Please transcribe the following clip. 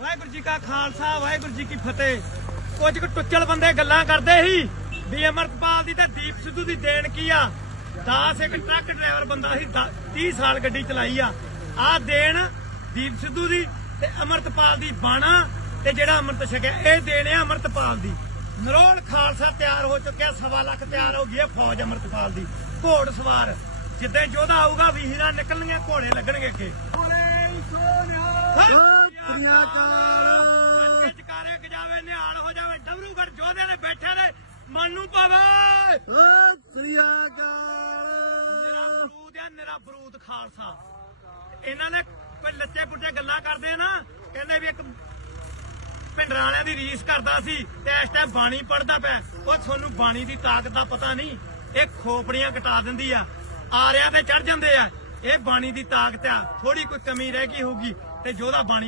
ਵਾਹਿਗੁਰੂ ਜੀ ਕਾ ਖਾਲਸਾ ਵਾਹਿਗੁਰੂ ਜੀ ਕੀ ਫਤਿਹ। ਕੁਝ ਕੁ ਟੁੱਚਲ ਬੰਦੇ ਗੱਲਾਂ ਕਰਦੇ ਸੀ ਵੀ ਅਮਰਤਪਾਲ ਦੀ ਤੇ ਦੀਪ ਸਿੱਧੂ ਦੀ ਦੇਣ ਕੀ ਆ? 10 ਇੱਕ ਟਰੱਕ ਡਰਾਈਵਰ ਬੰਦਾ ਸੀ 30 ਸਾਲ ਗੱਡੀ ਚਲਾਈ ਆ। ਆ ਦੇਣ ਦੀਪ ਸਿੱਧੂ ਦੀ ਤੇ ਅਮਰਤਪਾਲ ਦੀ ਬਾਣਾ ਤੇ ਜਿਹੜਾ ਅਮਰਤ ਛਕਿਆ ਇਹ ਦੇਣ ਆ ਅਮਰਤਪਾਲ ਦੀ। ਨਰੋਲ ਖਾਲਸਾ ਤਿਆਰ ਹੋ ਚੁੱਕਿਆ ਸਵਾ ਲੱਖ ਤਿਆਰ ਹੋ ਗਈ ਹੈ ਫੌਜ ਅਮਰਤਪਾਲ ਦੀ। ਘੋੜ ਸਵਾਰ ਜਿੱਦਾਂ ਯੋਧਾ ਆਊਗਾ ਵੀਹਰਾਂ ਨਿਕਲਣਗੇ ਘੋੜੇ ਲੱਗਣਗੇ ਅੱਗੇ। ਚਕਾਰੇ ਗਜਾਵੇ ਨਿਹਾਲ ਹੋ ਜਾਵੇ ਡਬਰੂਗੜ ਜੋਧੇ ਦੇ ਬੈਠੇ ਦੇ ਮਨ ਨੂੰ ਪਾਵੇ ਮੇਰਾ ਬਰੂਦ ਆ, ਮੇਰਾ ਬਰੂਦ ਖਾਲਸਾ। ਇਹਨਾਂ ਨੇ ਕੋਈ ਲੱਚੇ ਪੁੱਟੇ ਗੱਲਾਂ ਕਰਦੇ ਨਾ, ਕਹਿੰਦੇ ਵੀ ਇੱਕ ਪਿੰਡਰਾਂ ਵਾਲਿਆਂ ਦੀ ਰੀਸ ਕਰਦਾ ਸੀ ਤੇ ਇਸ ਟਾਈਮ ਬਾਣੀ ਪੜਦਾ ਪਿਆ। ਉਹ ਤੁਹਾਨੂੰ ਬਾਣੀ ਦੀ ਤਾਕਤ ਦਾ ਪਤਾ ਨਹੀਂ, ਇਹ ਖੋਪੜੀਆਂ ਕਟਾ ਦਿੰਦੀ ਆ। ਆਰਿਆਂ ਤੇ ਚੜ ਜਾਂਦੇ ਆ। ਇਹ ਬਾਣੀ ਦੀ ਤਾਕਤ ਆ। ਥੋੜੀ ਕੋਈ ਕਮੀ ਰਹਿ ਗਈ ਹੋਊਗੀ ਤੇ ਜੋਦਾ ਬਾਣੀ